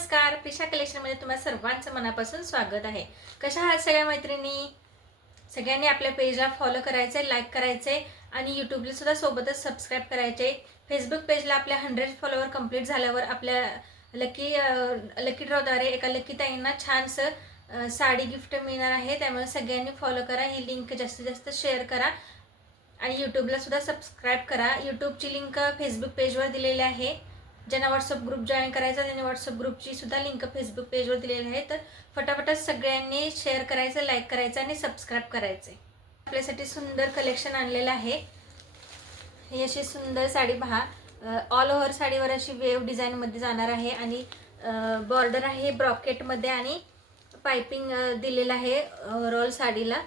नमस्कार, प्रिशा कलेक्शनमध्ये तुम्हा सर्वांचं मनापासून स्वागत आहे। कशा आहात सगळ्या मैत्रिणी? सगळ्यांनी आपल्या पेजला फॉलो करायचे, लाईक करायचे आणि यूट्यूबला सुद्धा सोबतच सबस्क्राईब करायचे। फेसबुक पेजला आपल्या 100 फॉलोवर कंप्लीट झाल्यावर आपल्या लकी ड्रॉद्वारे एका लकी ताईंना छानसं साडी गिफ्ट मिळणार आहे। त्यामुळे सगळ्यांनी फॉलो करा, ही लिंक जास्तीत जास्त शेअर करा आणि यूट्यूबला सुद्धा सबस्क्राईब करा। यूट्यूबची लिंक फेसबुक पेजवर दिलेली आहे। ज्यांना व्हॉट्सअप ग्रुप जॉईन करायचा त्यांनी व्हॉट्सअप ग्रुपची सुद्धा लिंक फेसबुक पेजवर दिलेली आहे। तर फटाफट सगळ्यांनी शेअर करायचं, लाईक करायचं आणि सबस्क्राईब करायचे। आपल्यासाठी सुंदर कलेक्शन आणलेलं आहे। ही अशी सुंदर साडी पहा, ऑल ओव्हर साडीवर अशी वेव डिझाईनमध्ये जाणार आहे आणि बॉर्डर आहे ब्रॉकेटमध्ये आणि पाइपिंग दिलेलं आहे ओव्हरऑल साडीला।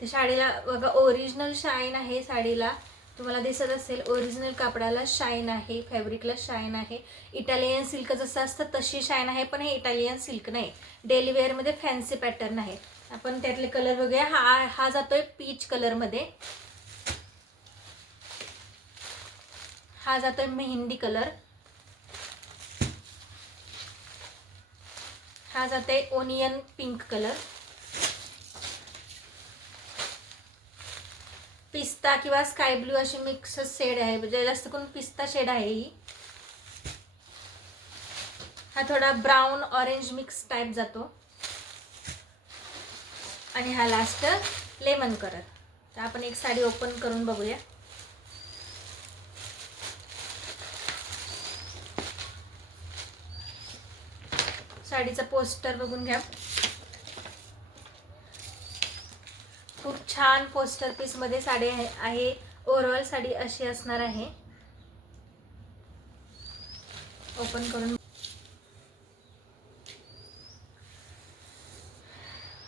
त्या साडीला बघा ओरिजिनल शाईन आहे साडीला, तुम्हाला दिसत असेल ओरिजिनल कापडाला शाईन आहे, फॅब्रिकला शाईन आहे। इटालियन सिल्क जसं असतं तशी शाईन आहे, पण हे इटालियन सिल्क नाही, डेली वेअरमध्ये फॅन्सी पॅटर्न आहे। आपण त्यातले कलर बघूया। हा जातोय पीच कलरमध्ये, हा जातोय मेहंदी कलर, हा जातोय ओनियन पिंक कलर, पिस्ता किंवा स्काय ब्लू अशी मिक्स शेड आहे, म्हणजे जास्त करून पिस्ता शेड आहे ही। हा थोडा ब्राउन ऑरेंज मिक्स टाइप जातो आणि हा लास्ट लेमन कलर। तर आपण एक साडी ओपन करून बघूया। साडीचा पोस्टर बघून घ्या, खूप छान पोस्टर पीस मध्ये साडी आहे। ओव्हरऑल साडी अशी असणार आहे। ओपन करून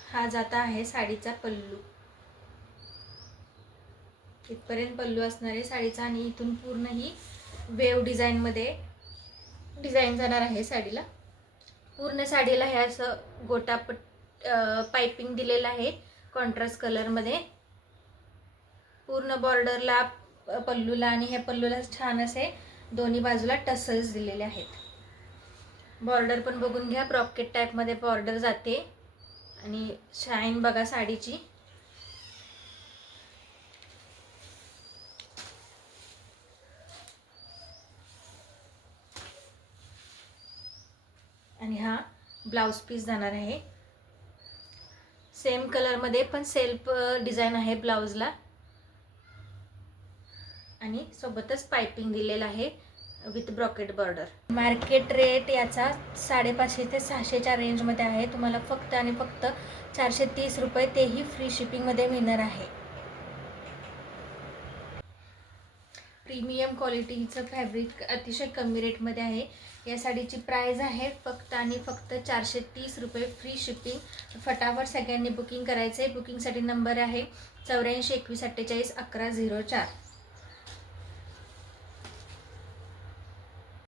हा जाता आहे साडीचा पल्लू, इथपर्यंत पल्लू असणार आहे साडीचा आणि इथून पूर्ण ही वेव डिझाईन मध्ये डिझाईन जाणार आहे साडीला। पूर्ण साडीला हे असं गोटा पाइपिंग दिलेलं आहे कॉन्ट्रास्ट कलर मध्ये। पूर्ण बॉर्डरला पल्लूला आणि हे पल्लूला छान असे दोन्ही बाजूला टसल्स दिलेले आहेत। बॉर्डर पण बघून घ्या, ब्रॉकेट टाइप मध्ये बॉर्डर जाते आणि शाईन बघा साडीची। आणि हा ब्लाउज पीस जाणार आहे सेम कलर मध्ये, पण सेल्फ डिझाइन आहे ब्लाउजला आणि सोबतच पाइपिंग दिलेलं आहे with brocade border. Market rate याचा 550 ते 600च्या रेंज मध्ये आहे। तुम्हाला फक्त आणि फक्त 430 रुपये, तेही फ्री शिपिंग मध्ये मिळणार आहे। प्रीमियम क्वालिटीचं फॅब्रिक अतिशय कमी रेट मध्ये आहे। या साडीची प्राइस आहे फक्त आणि फक्त 430 रुपये, फ्री शिपिंग। फटाफट सगळ्यांनी बुकिंग करायचे। बुकिंगसाठी नंबर आहे 84 21 48 11 04।